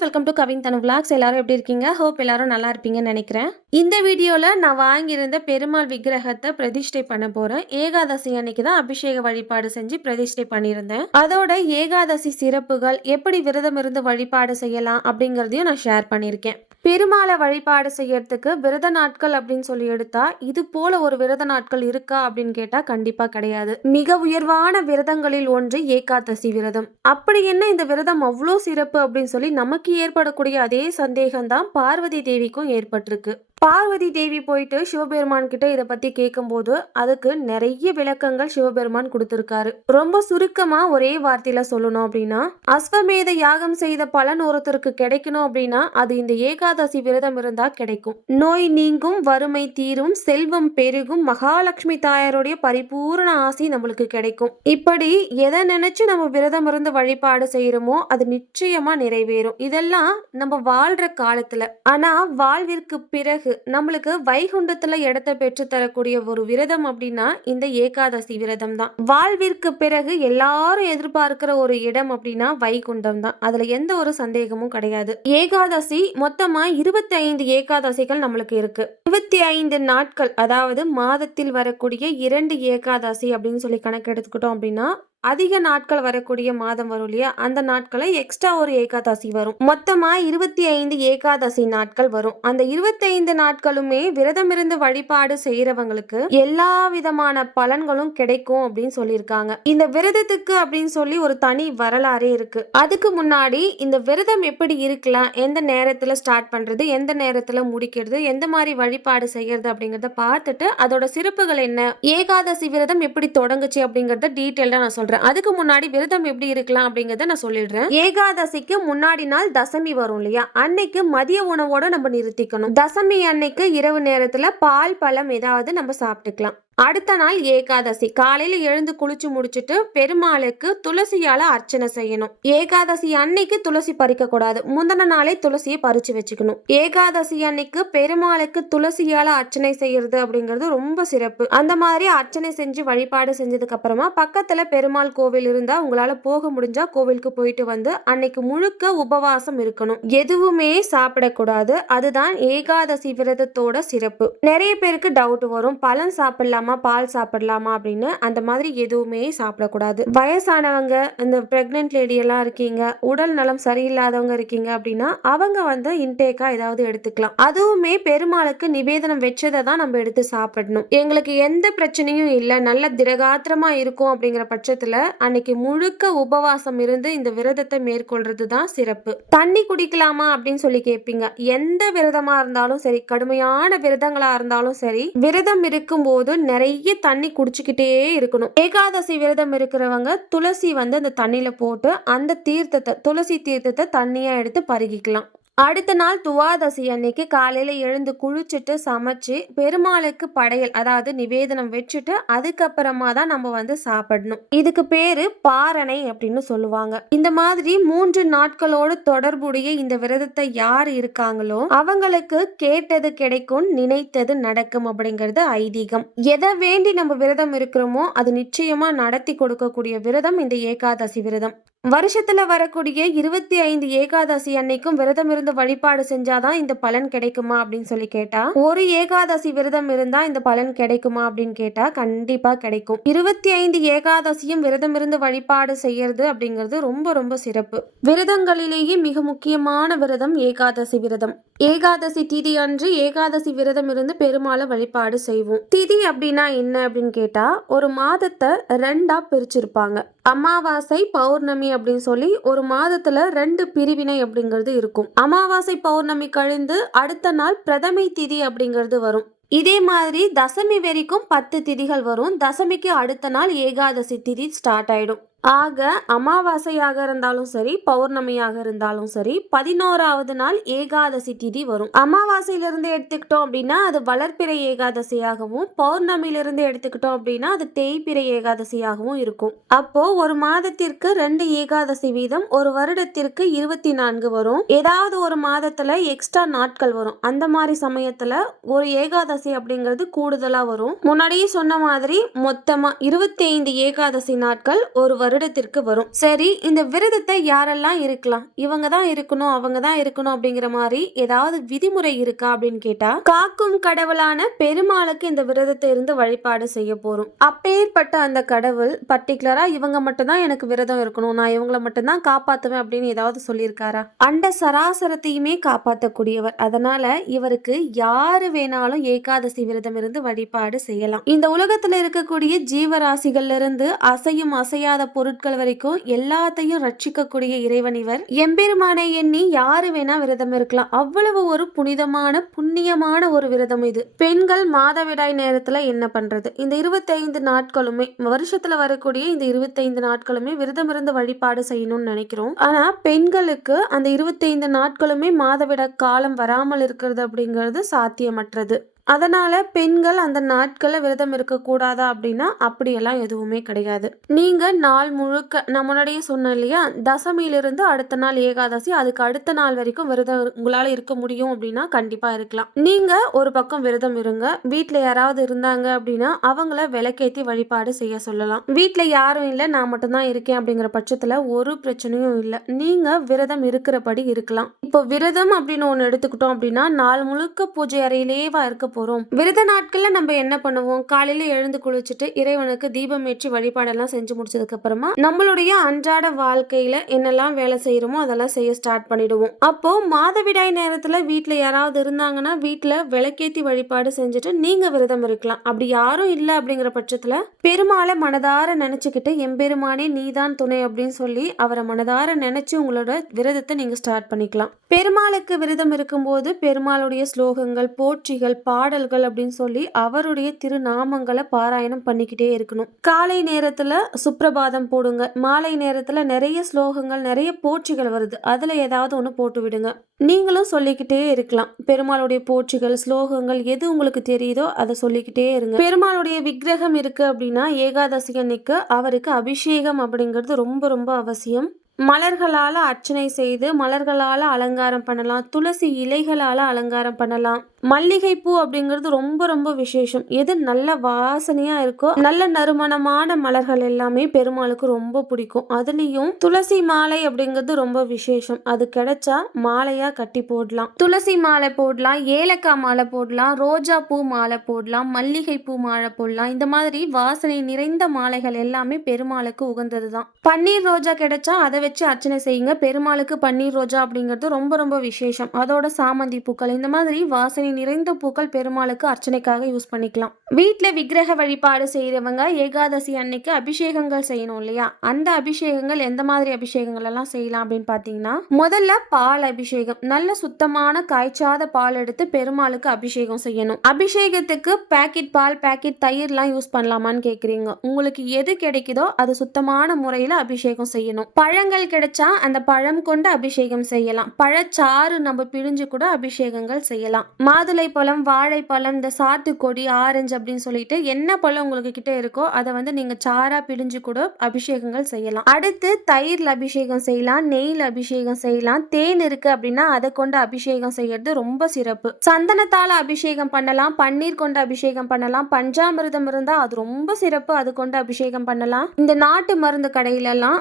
Friends welcome to Kavin Thanu vlogs எல்லாரும் எப்படி இருக்கீங்க? ஹோப் எல்லாரும் நல்லா இருப்பீங்கன்னு நினைக்கிறேன். இந்த வீடியோவில் நான் வாங்கியிருந்த பெருமாள் விக்கிரகத்தை பிரதிஷ்டை பண்ண போகிறேன் ஏகாதசி அன்னைக்கு தான் அபிஷேக வழிபாடு செஞ்சு பிரதிஷ்டை பண்ணியிருந்தேன். அதோட ஏகாதசி சிறப்புகள் எப்படி விரதம் இருந்து வழிபாடு செய்யலாம் அப்படிங்கிறதையும் நான் ஷேர் பண்ணியிருக்கேன். பெருமாளை வழிபாடு செய்யறதுக்கு விரத நாட்கள் அப்படின்னு சொல்லி எடுத்தா இது போல ஒரு விரத நாட்கள் இருக்கா அப்படின்னு கேட்டா கண்டிப்பா கிடையாது. மிக உயர்வான விரதங்களில் ஒன்று ஏகாதசி விரதம். அப்படி என்ன இந்த விரதம் அவ்வளோ சிறப்பு அப்படின்னு சொல்லி நமக்கு ஏற்படக்கூடிய அதே சந்தேகம்தான் பார்வதி தேவிக்கும் ஏற்பட்டிருக்கு. பார்வதி தேவி போயிட்டு சிவபெருமான் கிட்ட இதை பத்தி கேட்கும்போது அதுக்கு நிறைய விளக்கங்கள் சிவபெருமான் கொடுத்திருக்காரு. ரொம்ப சுருக்கமா ஒரே வார்த்தையில சொல்லணும் அப்படின்னா அஸ்வமேத யாகம் செய்த பலன் ஒருத்தருக்கு கிடைக்கணும் அப்படின்னா அது இந்த ஏகாதசி விரதம் இருந்தா கிடைக்கும். நோய் நீங்கும் வறுமை தீரும் செல்வம் பெருகும் மகாலட்சுமி தாயாருடைய பரிபூரண ஆசை நம்மளுக்கு கிடைக்கும். இப்படி எதை நினைச்சு நம்ம விரதம் இருந்து வழிபாடு செய்யறோமோ அது நிச்சயமா நிறைவேறும். இதெல்லாம் நம்ம வாழ்ற காலத்துல. ஆனா வாழ்விற்கு பிறகு நம்மளுக்கு வைகுண்டத்துல இடத்தை பெற்று தரக்கூடிய ஒரு விரதம் அப்படின்னா இந்த ஏகாதசி விரதம் தான். வாழ்விற்கு பிறகு எல்லாரும் எதிர்பார்க்கிற ஒரு இடம் அப்படின்னா வைகுண்டம் தான். அதுல எந்த ஒரு சந்தேகமும் கிடையாது. ஏகாதசி மொத்தமா இருபத்தி ஐந்து ஏகாதசிகள் நம்மளுக்கு இருக்கு. இருபத்தி ஐந்து நாட்கள் அதாவது மாதத்தில் வரக்கூடிய இரண்டு ஏகாதசி அப்படின்னு சொல்லி கணக்கு எடுத்துக்கிட்டோம் அப்படின்னா அதிக நாட்கள் வரக்கூடிய மாதம் வரும் இல்லையா? அந்த நாட்களை எக்ஸ்ட்ரா ஒரு ஏகாதசி வரும். மொத்தமா இருபத்தி ஐந்து ஏகாதசி நாட்கள் வரும். அந்த இருபத்தைந்து நாட்களுமே விரதம் இருந்து வழிபாடு செய்யறவங்களுக்கு எல்லா விதமான பலன்களும் கிடைக்கும் அப்படின்னு சொல்லியிருக்காங்க. இந்த விரதத்துக்கு அப்படின்னு சொல்லி ஒரு தனி வரலாறே இருக்கு. அதுக்கு முன்னாடி இந்த விரதம் எப்படி இருக்கலாம்? எந்த நேரத்துல ஸ்டார்ட் பண்றது? எந்த நேரத்துல முடிக்கிறது? எந்த மாதிரி வழிபாடு செய்யறது அப்படிங்கறத பார்த்துட்டு அதோட சிறப்புகள் என்ன? ஏகாதசி விரதம் எப்படி தொடங்குச்சு அப்படிங்கறத டீட்டெயில்டா நான் சொல்றேன். அதுக்கு முன்னாடி விரதம் எப்படி இருக்கலாம் அப்படிங்கறத நான் சொல்லிடுறேன். ஏகாதசிக்கு முன்னாடி நாள் தசமி வரும் இல்லையா? அன்னைக்கு மதிய உணவோட நம்ம நிறுத்திக்கணும். தசமி அன்னைக்கு இரவு நேரத்துல பால் பழம் ஏதாவது நம்ம சாப்பிட்டுக்கலாம். அடுத்த நாள் ஏகாதசி. காலையில எழுந்து குளிச்சு முடிச்சிட்டு பெருமாளுக்கு துளசியால அர்ச்சனை செய்யணும். ஏகாதசி அன்னைக்கு துளசி பறிக்க கூடாது. முந்தின நாளே துளசியை பறிச்சு வச்சுக்கணும். ஏகாதசி அன்னைக்கு பெருமாளுக்கு துளசியால அர்ச்சனை செய்யறது அப்படிங்கிறது ரொம்ப சிறப்பு. அந்த மாதிரி அர்ச்சனை செஞ்சு வழிபாடு செஞ்சதுக்கு அப்புறமா பக்கத்துல பெருமாள் கோவில் இருந்தா உங்களால போக முடிஞ்சா கோவிலுக்கு போயிட்டு வந்து அன்னைக்கு முழுக்க உபவாசம் இருக்கணும். எதுவுமே சாப்பிடக்கூடாது. அதுதான் ஏகாதசி விரதத்தோட சிறப்பு. நிறைய பேருக்கு டவுட் வரும். பழம் சாப்பிடலாமா பால் சாப்பிடலாமா? அப்படின்னு அந்த மாதிரி எதுவுமே சாப்பிடக்கூடாது. வயசானவங்க இந்த ப்ரெக்னென்ட் லேடி எல்லாம் இருக்கீங்க உடல் நலம் சரியில்லாதவங்க இருக்கீங்க அப்படின்னா அவங்க வந்து இன்டேக்காக ஏதாவது எடுத்துக்கலாம். அதுவுமே பெருமாளுக்கு நிவேதனம் வச்சதை தான் நம்ம எடுத்து சாப்பிடணும். எங்களுக்கு எந்த பிரச்சனையும் இல்லை. நல்ல திரகாத்திரமாக இருக்கும் அப்படிங்கிற பட்சத்தில் அன்னைக்கு முழுக்க உபவாசம் இருந்து இந்த விரதத்தை மேற்கொள்றது தான் சிறப்பு. தண்ணி குடிக்கலாமா அப்படின்னு சொல்லி கேட்பீங்க. எந்த விரதமாக இருந்தாலும் சரி கடுமையான விரதங்களாக இருந்தாலும் சரி விரதம் இருக்கும்போது நிறைய நிறைய தண்ணி குடிச்சுக்கிட்டே இருக்கணும். ஏகாதசி விரதம் இருக்கிறவங்க துளசி வந்து அந்த தண்ணியில போட்டு அந்த தீர்த்தத்தை துளசி தீர்த்தத்தை தண்ணியா எடுத்து பருகிக்கலாம். அடுத்த நாள் துவாதசி அன்னைக்கு காலையில் எழுந்து குளிச்சுட்டு சமைச்சு பெருமாளுக்கு படையல் அதாவது நிவேதனம் வச்சுட்டு அதுக்கப்புறமா தான் நம்ம வந்து சாப்பிடணும். இதுக்கு பேரு பாரணை அப்படின்னு சொல்லுவாங்க. இந்த மாதிரி மூன்று நாட்களோடு தொடர்புடைய இந்த விரதத்தை யார் இருக்காங்களோ அவங்களுக்கு கேட்டது கிடைக்கும் நினைத்தது நடக்கும் அப்படிங்கிறது ஐதீகம். எதை வேண்டி நம்ம விரதம் இருக்கிறோமோ அது நிச்சயமா நடத்தி கொடுக்கக்கூடிய விரதம் இந்த ஏகாதசி விரதம். வருஷத்துல வரக்கூடிய இருபத்தி ஐந்து ஏகாதசி அன்னைக்கும் விரதம் இருந்து வழிபாடு செஞ்சாதான் இந்த பலன் கிடைக்குமா அப்படின்னு சொல்லி கேட்டா ஒரு ஏகாதசி விரதம் இருந்தா இந்த பலன் கிடைக்குமா அப்படின்னு கேட்டா கண்டிப்பா கிடைக்கும். இருபத்தி ஐந்து ஏகாதசியும் விரதம் இருந்து வழிபாடு செய்யறது அப்படிங்கிறது ரொம்ப ரொம்ப சிறப்பு. விரதங்களிலேயே மிக முக்கியமான விரதம் ஏகாதசி விரதம். ஏகாதசி திதி அன்று ஏகாதசி விரதம் இருந்து பெருமாளை வழிபாடு செய்வோம். திதி அப்படின்னா என்ன அப்படின்னு கேட்டா ஒரு மாதத்தை ரெண்டா பிரிச்சிருப்பாங்க. அமாவாசை பௌர்ணமி அப்படின்னு சொல்லி ஒரு மாதத்துல ரெண்டு பிரிவினை அப்படிங்கிறது இருக்கும். அமாவாசை பௌர்ணமி கழிந்து அடுத்த நாள் பிரதமை திதி அப்படிங்கிறது வரும். இதே மாதிரி தசமி வரைக்கும் பத்து திதிகள் வரும். தசமிக்கு அடுத்த நாள் ஏகாதசி திதி ஸ்டார்ட் ஆயிடும். ஆக அமாவாசையாக இருந்தாலும் சரி பௌர்ணமியாக இருந்தாலும் சரி பதினோராவது நாள் ஏகாதசி திதி வரும். அமாவாசையிலிருந்து எடுத்துக்கிட்டோம் அப்படின்னா அது வளர்ப்பிறை ஏகாதசியாகவும் பௌர்ணமியிலிருந்து எடுத்துக்கிட்டோம் அப்படின்னா அது தேய்பிறை ஏகாதசியாகவும் இருக்கும். அப்போ ஒரு மாதத்திற்கு ரெண்டு ஏகாதசி வீதம் ஒரு வருடத்திற்கு இருபத்தி நான்கு வரும். ஏதாவது ஒரு மாதத்துல எக்ஸ்ட்ரா நாட்கள் வரும். அந்த மாதிரி சமயத்துல ஒரு ஏகாதசி அப்படிங்கிறது கூடுதலா வரும். முன்னாடியே சொன்ன மாதிரி மொத்தமா இருபத்தி ஐந்து ஏகாதசி நாட்கள் ஒரு வருடத்திற்கு வரும். சரி இந்த விரதத்தை யாரெல்லாம் இருக்கலாம்? இவங்க தான் இருக்கணும் அவங்க தான் இருக்கணும் அப்படிங்கிற மாதிரி ஏதாவது விதிமுறை இருக்கா அப்படின்னு கேட்டா காக்கும் கடவுளான பெருமாளுக்கு இந்த விரதத்தை இருந்து வழிபாடு செய்ய போறோம். அப்பேற்பட்ட அந்த கடவுள் பர்டிகுலரா இவங்க மட்டும்தான் எனக்கு விரதம் இருக்கணும் நான் இவங்களை மட்டும்தான் காப்பாத்துவேன் அப்படின்னு ஏதாவது சொல்லியிருக்காரா? அண்ட சராசரத்தையுமே காப்பாற்றக்கூடியவர் அதனால இவருக்கு யாரு வேணாலும் ஏகாதசி விரதம் இருந்து வழிபாடு செய்யலாம். இந்த உலகத்துல இருக்கக்கூடிய ஜீவராசிகள்ல இருந்து அசையும் அசையாத பொருட்கள் வரைக்கும் எல்லாத்தையும் ரட்சிக்கக்கூடிய இறைவன் இவர். எம்பெருமானை எண்ணி யாரு வேணா விரதம் இருக்கலாம். அவ்வளவு ஒரு புனிதமான புண்ணியமான ஒரு விரதம் இது. பெண்கள் மாதவிடாய் நேரத்துல என்ன பண்றது? இந்த இருபத்தைந்து நாட்களுமே வருஷத்துல வரக்கூடிய இந்த இருபத்தைந்து நாட்களுமே விரதம் இருந்து வழிபாடு செய்யணும்னு நினைக்கிறோம். ஆனா பெண்களுக்கு அந்த இருபத்தைந்து நாட்களுமே மாதவிட காலம் வராமல் இருக்கிறது அப்படிங்கிறது சாத்தியமற்றது. அதனால பெண்கள் அந்த நாட்களை விரதம் இருக்கக்கூடாதா அப்படின்னா அப்படியெல்லாம் எதுவுமே கிடையாது. நீங்க நாள் முழுக்க நான் முன்னாடியே சொன்னேன் இல்லையா? தசமியிலிருந்து அடுத்த நாள் ஏகாதசி அதுக்கு அடுத்த நாள் வரைக்கும் விரதம் உங்களால் உங்களால இருக்க முடியும் அப்படின்னா கண்டிப்பா இருக்கலாம். நீங்க ஒரு பக்கம் விரதம் இருங்க. வீட்டில் யாராவது இருந்தாங்க அப்படின்னா அவங்கள விளக்கேத்தி வழிபாடு செய்ய சொல்லலாம். வீட்டில் யாரும் இல்லை நான் மட்டும்தான் இருக்கேன் அப்படிங்கிற பட்சத்துல ஒரு பிரச்சனையும் இல்லை. நீங்க விரதம் இருக்கிறபடி இருக்கலாம். இப்போ விரதம் அப்படின்னு ஒன்று எடுத்துக்கிட்டோம் அப்படின்னா நாள் முழுக்க பூஜை அறையிலேயே இருக்க போகிறோம் விரத நாட்களில் நம்ம என்ன பண்ணுவோம்? காலையில் எழுந்து குளிச்சுட்டு இறைவனுக்கு தீபம் ஏற்றி வழிபாடெல்லாம் செஞ்சு முடிச்சதுக்கு அப்புறமா நம்மளுடைய அன்றாட வாழ்க்கையில என்னெல்லாம் வேலை செய்யறோமோ அதெல்லாம் செய்ய ஸ்டார்ட் பண்ணிடுவோம். அப்போ மாதவிடாய் நேரத்துல வீட்டில் யாராவது இருந்தாங்கன்னா வீட்டில் விளக்கேத்தி வழிபாடு செஞ்சுட்டு நீங்க விரதம் இருக்கலாம். அப்படி யாரும் இல்லை அப்படிங்கிற பட்சத்துல பெருமாளை மனதார நினைச்சுக்கிட்டு எம்பெருமானே நீதான் துணை அப்படின்னு சொல்லி அவரை மனதார நினைச்சு உங்களோட விரதத்தை நீங்க ஸ்டார்ட் பண்ணிக்கலாம். பெருமாளுக்கு விரதம் இருக்கும்போது பெருமாளுடைய ஸ்லோகங்கள் போற்றிகள் பாடல்கள் அப்படின்னு சொல்லி அவருடைய திருநாமங்களை பாராயணம் பண்ணிக்கிட்டே இருக்கணும். காலை நேரத்துல சுப்பிரபாதம் போடுங்க. மாலை நேரத்துல நிறைய ஸ்லோகங்கள் நிறைய போற்றிகள் வருது. அதுல ஏதாவது ஒன்று போட்டு விடுங்க. நீங்களும் சொல்லிக்கிட்டே இருக்கலாம். பெருமாளுடைய போற்றிகள் ஸ்லோகங்கள் எது உங்களுக்கு தெரியுதோ அதை சொல்லிக்கிட்டே இருங்க. பெருமாளுடைய விக்கிரகம் இருக்கு அப்படின்னா ஏகாதசி அன்னைக்கு அவருக்கு அபிஷேகம் அப்படிங்கிறது ரொம்ப ரொம்ப அவசியம். மலர்களால் அர்ச்சனை செய்து மலர்களால் அலங்காரம் பண்ணலாம். துளசி இலைகளால் அலங்காரம் பண்ணலாம். மல்லிகைப்பூ அப்படிங்கிறது ரொம்ப ரொம்ப விசேஷம். எது நல்ல வாசனையாக இருக்கோ நல்ல நறுமணமான மலர்கள் எல்லாமே பெருமாளுக்கு ரொம்ப பிடிக்கும். அதுலேயும் துளசி மாலை அப்படிங்கிறது ரொம்ப விசேஷம். அது கிடைச்சா மாலையாக கட்டி போடலாம். துளசி மாலை போடலாம் ஏலக்காய் மாலை போடலாம் ரோஜா பூ மாலை போடலாம் மல்லிகைப்பூ மாலை போடலாம். இந்த மாதிரி வாசனை நிறைந்த மாலைகள் எல்லாமே பெருமாளுக்கு உகந்தது தான் பன்னீர் ரோஜா கிடைச்சா அதை வச்சு அர்ச்சனை செய்யுங்க. பெருமாளுக்கு பன்னீர் ரோஜா அப்படிங்கிறது ரொம்ப ரொம்ப விசேஷம். அதோட சாமந்தி பூக்கள் இந்த மாதிரி வாசனை நிறைந்த பூக்கள் பெருமாளுக்கு அர்ச்சனைக்காக யூஸ் பண்ணிக்கலாம். வீட்டில் விக்கிரக வழிபாடு செய்கிறவங்க ஏகாதசி அன்னைக்கு அபிஷேகங்கள் செய்யணும் இல்லையா? அந்த அபிஷேகங்கள் எந்த மாதிரி அபிஷேகங்கள் எல்லாம் செய்யலாம் அப்படின்னு பார்த்தீங்கன்னா முதல்ல பால் அபிஷேகம். நல்ல சுத்தமான காய்ச்சாத பால் எடுத்து பெருமாளுக்கு அபிஷேகம் செய்யணும். அபிஷேகத்துக்கு பேக்கெட் பால் பாக்கெட் தயிர்லாம் யூஸ் பண்ணலாமான்னு கேட்குறீங்க உங்களுக்கு எது கிடைக்குதோ அது சுத்தமான முறையில் அபிஷேகம் செய்யணும். பழங்கள் கிடைச்சா அந்த பழம் கொண்டு அபிஷேகம் செய்யலாம். பழச்சாறு நம்ம பிழிஞ்சு கூட அபிஷேகங்கள் செய்யலாம். மாதுளை பழம் வாழைப்பழம் இந்த சாத்துக்கொடி ஆரஞ்சு அப்படின்னு சொல்லிட்டு என்ன பழம் உங்களுக்கு கிட்ட இருக்கோ அதை வந்து நீங்க சாரா பிழிஞ்சு கூட அபிஷேகங்கள் செய்யலாம். அடுத்து தயிர்ல அபிஷேகம் செய்யலாம் நெய்ல அபிஷேகம் செய்யலாம். தேன் இருக்கு அப்படின்னா அதை கொண்டு அபிஷேகம் செய்யறது ரொம்ப சிறப்பு. சந்தனத்தால அபிஷேகம் பண்ணலாம் பன்னீர் கொண்டு அபிஷேகம் பண்ணலாம் பஞ்சாமிர்தம் இருந்தா அது ரொம்ப சிறப்பு அது கொண்டு அபிஷேகம் பண்ணலாம். இந்த நாட்டு மருந்து கடையிலலாம்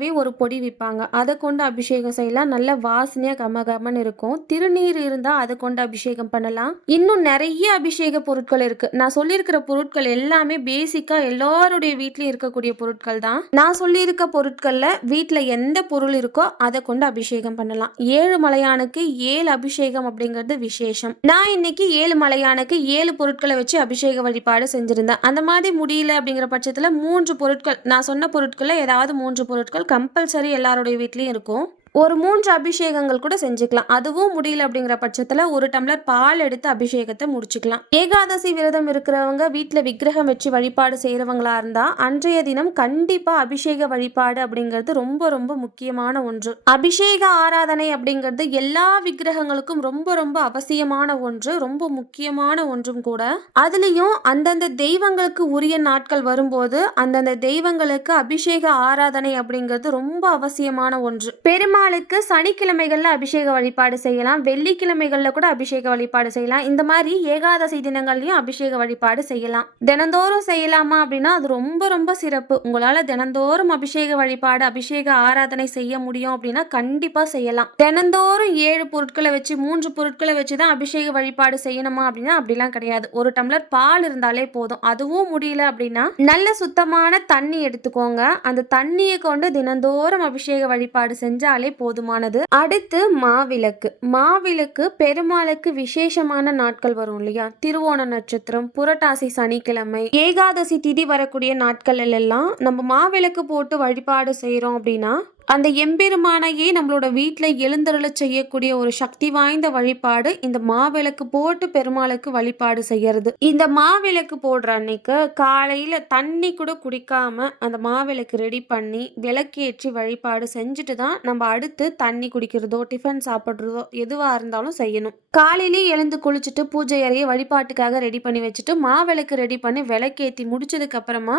அபிஷேகத்துக்காகவே ஒரு பொடி விற்பாங்க அதை கொண்டு அபிஷேகம் செய்யலாம். நல்ல வாசனையா கம கமன்னு இருக்கும். திருநீர் இருந்தா அதை கொண்டு அபிஷேகம் பண்ணலாம். இன்னும் நிறைய அபிஷேக பொருட்கள் இருக்கு. நான் சொல்லியிருக்கிற பொருட்கள் எல்லாமே பேசிக்காக எல்லாருடைய வீட்லேயும் இருக்கக்கூடிய பொருட்கள் தான். நான் சொல்லியிருக்க பொருட்கள்ல வீட்டில் எந்த பொருள் இருக்கோ அதை கொண்டு அபிஷேகம் பண்ணலாம். ஏழு மலையானுக்கு ஏழு அபிஷேகம் அப்படிங்கிறது விசேஷம். நான் இன்னைக்கு ஏழு மலையானுக்கு ஏழு பொருட்களை வச்சு அபிஷேக வழிபாடு செஞ்சிருந்தேன். அந்த மாதிரி முடியல அப்படிங்கிற பட்சத்துல மூன்று பொருட்கள் நான் சொன்ன பொருட்களில் ஏதாவது மூன்று பொருட்கள் கம்பல்சரி எல்லாருடைய வீட்லேயும் இருக்கும். ஒரு மூன்று அபிஷேகங்கள் கூட செஞ்சுக்கலாம். அதுவும் முடியல அப்படிங்கிற பட்சத்தில் ஒரு டம்ளர் பால் எடுத்து அபிஷேகத்தை முடிச்சுக்கலாம். ஏகாதசி விரதம் இருக்கிறவங்க வீட்டில் விக்கிரகம் வச்சு வழிபாடு செய்கிறவங்களா இருந்தால் அன்றைய தினம் கண்டிப்பாக அபிஷேக வழிபாடு அப்படிங்கிறது ரொம்ப ரொம்ப முக்கியமான ஒன்று. அபிஷேக ஆராதனை அப்படிங்கிறது எல்லா விக்கிரகங்களுக்கும் ரொம்ப ரொம்ப அவசியமான ஒன்று ரொம்ப முக்கியமான ஒன்றும் கூட. அதுலேயும் அந்தந்த தெய்வங்களுக்கு உரிய நாட்கள் வரும்போது அந்தந்த தெய்வங்களுக்கு அபிஷேக ஆராதனை அப்படிங்கிறது ரொம்ப அவசியமான ஒன்று. பெருமா பெருமாளுக்கு சனிக்கிழமைகளில் அபிஷேக வழிபாடு செய்யலாம். வெள்ளிக்கிழமைகளில் கூட அபிஷேக வழிபாடு செய்யலாம். இந்த மாதிரி ஏகாதசி தினங்கள்லையும் அபிஷேக வழிபாடு செய்யலாம். தினந்தோறும் செய்யலாமா அப்படின்னா அது ரொம்ப ரொம்ப சிறப்பு. உங்களால தினந்தோறும் அபிஷேக வழிபாடு அபிஷேக ஆராதனை செய்ய முடியும் அப்படின்னா கண்டிப்பா செய்யலாம். தினந்தோறும் ஏழு பொருட்களை வச்சு மூன்று பொருட்களை வச்சு தான் அபிஷேக வழிபாடு செய்யணுமா அப்படின்னா அப்படிலாம் கிடையாது. ஒரு டம்ளர் பால் இருந்தாலே போதும். அதுவும் முடியல அப்படின்னா நல்ல சுத்தமான தண்ணி எடுத்துக்கோங்க. அந்த தண்ணியை கொண்டு தினந்தோறும் அபிஷேக வழிபாடு செஞ்சாலே போதுமானது. அடுத்து மாவிளக்கு. மாவிளக்கு பெருமாளுக்கு விசேஷமான நாட்கள் வரும் இல்லையா? திருவோண நட்சத்திரம் புரட்டாசி சனிக்கிழமை ஏகாதசி திதி வரக்கூடிய நாட்கள் எல்லாம் நம்ம மாவிளக்கு போட்டு வழிபாடு செய்யறோம் அப்படின்னா அந்த எம்பெருமானையே நம்மளோட வீட்டில் எழுந்தருள செய்யக்கூடிய ஒரு சக்தி வாய்ந்த வழிபாடு இந்த மாவிளக்கு போட்டு பெருமாளுக்கு வழிபாடு செய்யறது. இந்த மாவிளக்கு போடுற அன்னைக்கு காலையில் தண்ணி கூட குடிக்காம அந்த மாவிளக்கு ரெடி பண்ணி விளக்கேற்றி வழிபாடு செஞ்சுட்டு தான் நம்ம அடுத்து தண்ணி குடிக்கிறதோ டிஃபன் சாப்பிட்றதோ எதுவாக இருந்தாலும் செய்யணும். காலையிலேயே எழுந்து குளிச்சுட்டு பூஜை அறையை வழிபாட்டுக்காக ரெடி பண்ணி வச்சுட்டு மாவிளக்கு ரெடி பண்ணி விளக்கேற்றி முடிச்சதுக்கு அப்புறமா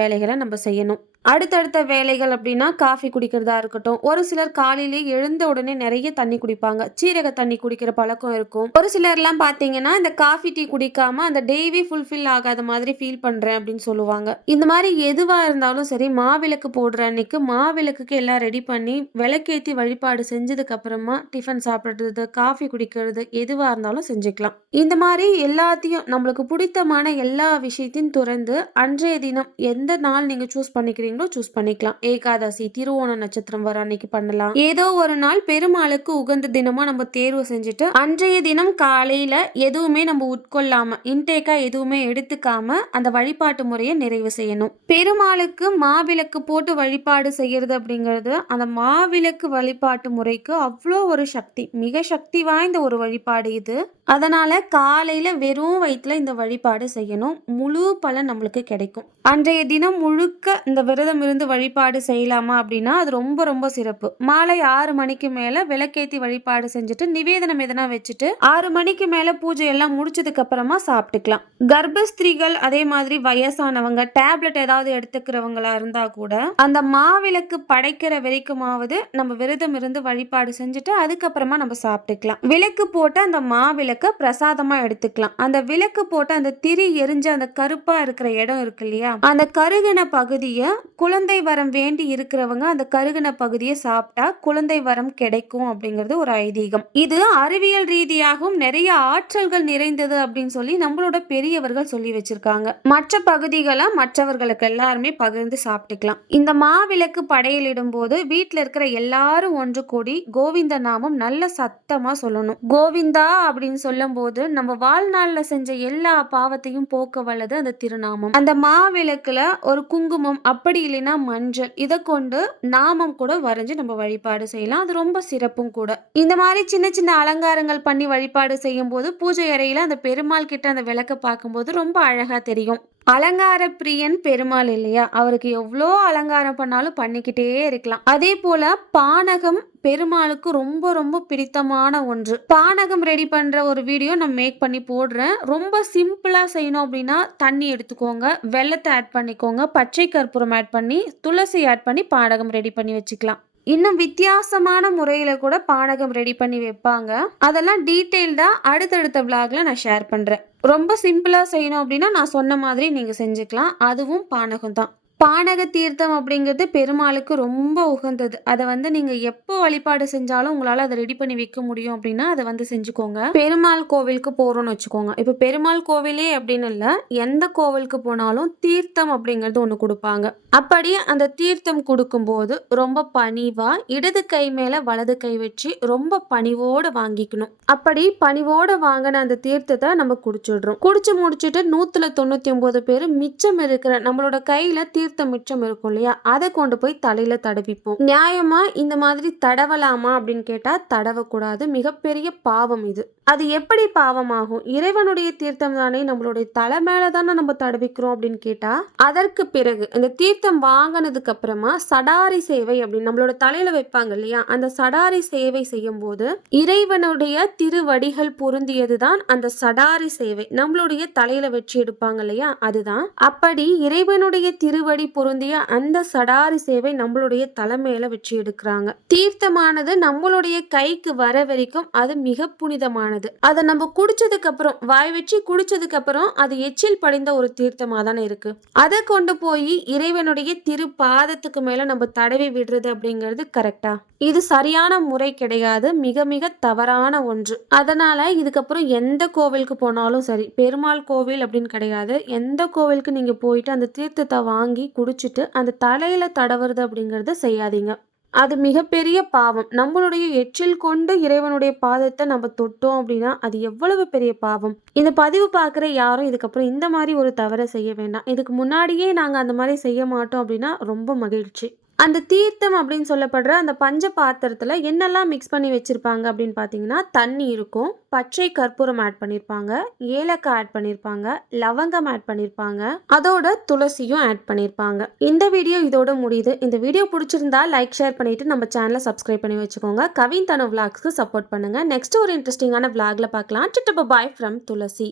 வேலைகளை நம்ம செய்யணும். அடுத்தடுத்த வேலைகள் அப்படின்னா காஃபி குடிக்கிறதா இருக்கட்டும். ஒரு சிலர் காலையிலே எழுந்த உடனே நிறைய தண்ணி குடிப்பாங்க. சீரக தண்ணி குடிக்கிற பழக்கம் இருக்கும். ஒரு சிலர்லாம் பார்த்தீங்கன்னா இந்த காஃபி டீ குடிக்காம அந்த டெய்வி ஃபுல்ஃபில் ஆகாத மாதிரி ஃபீல் பண்றேன் அப்படின்னு சொல்லுவாங்க. இந்த மாதிரி எதுவா இருந்தாலும் சரி மாவிளக்கு போடுற அன்னைக்கு மாவிளக்குக்கு எல்லாம் ரெடி பண்ணி விளக்கேத்தி வழிபாடு செஞ்சதுக்கு அப்புறமா டிஃபன் சாப்பிடுறது காஃபி குடிக்கிறது எதுவா இருந்தாலும் செஞ்சுக்கலாம். இந்த மாதிரி எல்லாத்தையும் நம்மளுக்கு பிடித்தமான எல்லா விஷயத்தையும் துறந்து அன்றைய தினம் எந்த நாள் நீங்க சூஸ் பண்ணிக்கிறீங்களோ சூஸ் பண்ணிக்கலாம். ஏகாதசி திருவோண நட்சத்திரம் வர அன்னைக்கு பண்ணலாம். ஏதோ ஒரு நாள் பெருமாளுக்கு உகந்த தினமா நம்ம தேர்வு செஞ்சுட்டு அன்றைய தினம் காலையில எதுவுமே நம்ம உட்கொள்ளாம இன்டேக்கா எதுவுமே எடுத்துக்காம அந்த வழிபாட்டு முறையை நிறைவு செய்யணும். பெருமாளுக்கு மாவிளக்கு போட்டு வழிபாடு செய்யறது அப்படிங்கிறது அந்த மாவிளக்கு வழிபாட்டு முறைக்கு அவ்வளோ ஒரு சக்தி மிக சக்தி வாய்ந்த ஒரு வழிபாடு இது. அதனால காலையில வெறும் வயிற்றுல இந்த வழிபாடு செய்யணும். முழு பலன் நம்மளுக்கு கிடைக்கும். அன்றைய தினம் முழுக்க இந்த விரதம் இருந்து வழிபாடு செய்யலாமா அப்படின்னா அது ரொம்ப ரொம்ப சிறப்பு. மாலை ஆறு மணிக்கு மேல விளக்கேத்தி வழிபாடு செஞ்சுட்டு நிவேதனம் எதனா வச்சுட்டு ஆறு மணிக்கு மேல பூஜை எல்லாம் முடிச்சதுக்கு அப்புறமா சாப்பிட்டுக்கலாம். கர்ப்பஸ்திரீகள் அதே மாதிரி வயசானவங்க டேப்லெட் ஏதாவது எடுத்துக்கிறவங்களா இருந்தா கூட அந்த மாவிளக்கு படைக்கிற வரைக்குமாவது நம்ம விரதம் இருந்து வழிபாடு செஞ்சுட்டு அதுக்கப்புறமா நம்ம சாப்பிட்டுக்கலாம். விளக்கு போட்டு அந்த மாவிளக்க பிரசாதமா எடுத்துக்கலாம். அந்த விளக்கு போட்டு அந்த திரி எரிஞ்ச அந்த கருப்பா இருக்கிற இடம் இருக்கு இல்லையா? அந்த கருகின பகுதியை குழந்தை வரம் வேண்டி இருக்கிறவங்க அந்த கருகின பகுதியை சாப்பிட்டா குழந்தை வரம் கிடைக்கும் அப்படிங்கிறது ஒரு ஐதீகம். இது அறிவியல் ரீதியாகவும் நிறைய ஆற்றல்கள் நிறைந்தது அப்படின்னு சொல்லி நம்மளோட பெரியவர்கள் சொல்லி வச்சிருக்காங்க. மற்ற பகுதிகளை மற்றவர்களுக்கு எல்லாருமே பகிர்ந்து சாப்பிட்டுக்கலாம். இந்த மாவிளக்கு படையலிடும் போது வீட்டில் இருக்கிற எல்லாரும் ஒன்று கூடி கோவிந்த நாமம் நல்ல சத்தமா சொல்லணும். கோவிந்தா அப்படின்னு சொல்லும் போது நம்ம வாழ்நாள்ல செஞ்ச எல்லா பாவத்தையும் போக்க வல்லது அந்த திருநாமம். அந்த மாவிளக்குல ஒரு குங்குமம் அப்படி இல்லைன்னா மஞ்சள் இதை கொண்டு நாமம் கூட வரைஞ்சு நம்ம வழிபாடு செய்யலாம். அது ரொம்ப சிறப்பும் கூட. இந்த மாதிரி சின்ன சின்ன அலங்காரங்கள் பண்ணி வழிபாடு செய்யும் போது பூஜை அறையில அந்த பெருமாள் கிட்ட அந்த விளக்க பார்க்கும்போது ரொம்ப அழகா தெரியும். அலங்கார பிரியன் பெருமாள் இல்லையா? அவருக்கு எவ்வளோ அலங்காரம் பண்ணாலும் பண்ணிக்கிட்டே இருக்கலாம். அதே போல பானகம் பெருமாளுக்கு ரொம்ப ரொம்ப பிடித்தமான ஒன்று. பானகம் ரெடி பண்ற ஒரு வீடியோ நான் மேக் பண்ணி போடுறேன். ரொம்ப சிம்பிளா செய்யணும் அப்படின்னா தண்ணி எடுத்துக்கோங்க. வெள்ளத்தை ஆட் பண்ணிக்கோங்க. பச்சை கற்பூரம் ஆட் பண்ணி துளசி ஆட் பண்ணி பானகம் ரெடி பண்ணி வச்சுக்கலாம். இன்னும் வித்தியாசமான முறையில கூட பானகம் ரெடி பண்ணி வைப்பாங்க. அதெல்லாம் டீட்டெயில்டா அடுத்தடுத்த விளாக்ல நான் ஷேர் பண்றேன். ரொம்ப சிம்பிளா செய்யணும் அப்படின்னா நான் சொன்ன மாதிரி நீங்க செஞ்சுக்கலாம். அதுவும் பானகம் தான். பானக தீர்த்தம் அப்படிங்கிறது பெருமாளுக்கு ரொம்ப உகந்தது. அதை வந்து நீங்க எப்போ வழிபாடு செஞ்சாலும் உங்களால அதை ரெடி பண்ணி வைக்க முடியும் அப்படின்னா அதை வந்து செஞ்சுக்கோங்க. பெருமாள் கோவிலுக்கு போறோம்னு வச்சுக்கோங்க. இப்போ பெருமாள் கோவிலே அப்படின்னு இல்லை எந்த கோவிலுக்கு போனாலும் தீர்த்தம் அப்படிங்கிறது ஒன்று கொடுப்பாங்க. அப்படி அந்த தீர்த்தம் கொடுக்கும்போது ரொம்ப பணிவா இடது கை மேல வலது கை வச்சு ரொம்ப பணிவோட வாங்கிக்கணும். அப்படி பணிவோட வாங்கின அந்த தீர்த்தத்தை நம்ம குடிச்சிடுறோம். குடிச்சு முடிச்சுட்டு நூத்துல தொண்ணூத்தி ஒன்பது பேர் மிச்சம் இருக்கிற நம்மளோட கையில தீர்த்தம் தீர்த்தம் மிச்சம் இருக்கும் இல்லையா? அதை கொண்டு போய் தலையில தடவிப்போம். நியாயமா இந்த மாதிரி தடவலாமா அப்படின்னு கேட்டா தடவக்கூடாது. மிகப்பெரிய பாவம் இது. அது எப்படி பாவமாகும்? இறைவனுடைய தீர்த்தம் தானே நம்மளுடைய தலை மேல தானே நம்ம தடவிக்கிறோம் அப்படின்னு கேட்டா அதற்கு பிறகு இந்த தீர்த்தம் வாங்கினதுக்கு அப்புறமா சடாரி சேவை அப்படின்னு நம்மளோட தலையில வைப்பாங்க இல்லையா? அந்த சடாரி சேவை செய்யும் போது இறைவனுடைய திருவடிகள் பொருந்தியதுதான் அந்த சடாரி சேவை. நம்மளுடைய தலையில வச்சு எடுப்பாங்க இல்லையா? அதுதான். அப்படி இறைவனுடைய திருவடி திருவடி பொருந்திய அந்த சடாரி சேவை நம்மளுடைய தலைமையில வச்சு எடுக்கிறாங்க. தீர்த்தமானது நம்மளுடைய கைக்கு வர வரைக்கும் அது மிக புனிதமானது. அதை நம்ம குடிச்சதுக்கு அப்புறம் வாய் வச்சு குடிச்சதுக்கு அப்புறம் அது எச்சில் படிந்த ஒரு தீர்த்தமா தானே இருக்கு. அதை கொண்டு போய் இறைவனுடைய திரு பாதத்துக்கு மேல நம்ம தடவி விடுறது அப்படிங்கிறது கரெக்டா இது சரியான முறை கிடையாது. மிக மிக தவறான ஒன்று. அதனால இதுக்கப்புறம் எந்த கோவிலுக்கு போனாலும் சரி பெருமாள் கோவில் அப்படின்னு கிடையாது. எந்த கோவிலுக்கு நீங்க போயிட்டு அந்த தீர்த்தத்தை வாங்கி குடிச்சிட்டு அந்த தலையில தடவுறது அப்படிங்கறத செய்யாதீங்க. அது மிகப்பெரிய பாவம். நம்மளுடைய எச்சில் கொண்டு இறைவனுடைய பாதத்தை நம்ம தொட்டோம் அப்படின்னா அது எவ்வளவு பெரிய பாவம்? இந்த பதிவு பார்க்குற யாரும் இதுக்கப்புறம் இந்த மாதிரி ஒரு தவறை செய்ய வேண்டாம். இதுக்கு முன்னாடியே நாங்கள் அந்த மாதிரி செய்ய மாட்டோம் அப்படின்னா ரொம்ப மகிழ்ச்சி. அந்த தீர்த்தம் அப்படின்னு சொல்லப்படுற அந்த பஞ்ச பாத்திரத்தில் என்னெல்லாம் மிக்ஸ் பண்ணி வச்சுருப்பாங்க அப்படின்னு பார்த்தீங்கன்னா தண்ணி இருக்கும் பச்சை கற்பூரம் ஆட் பண்ணியிருப்பாங்க ஏலக்காய் ஆட் பண்ணியிருப்பாங்க லவங்கம் ஆட் பண்ணியிருப்பாங்க அதோட துளசியும் ஆட் பண்ணியிருப்பாங்க இந்த வீடியோ இதோட முடியுது. இந்த வீடியோ பிடிச்சிருந்தா லைக் ஷேர் பண்ணிவிட்டு நம்ம சேனலை சப்ஸ்கிரைப் பண்ணி வச்சுக்கோங்க. கவின் தன விளாக்ஸ்க்கு சப்போர்ட் பண்ணுங்க. நெக்ஸ்ட் ஒரு இன்ட்ரெஸ்டிங்கான விளாகில் பார்க்கலாம். Bye from Thulasi.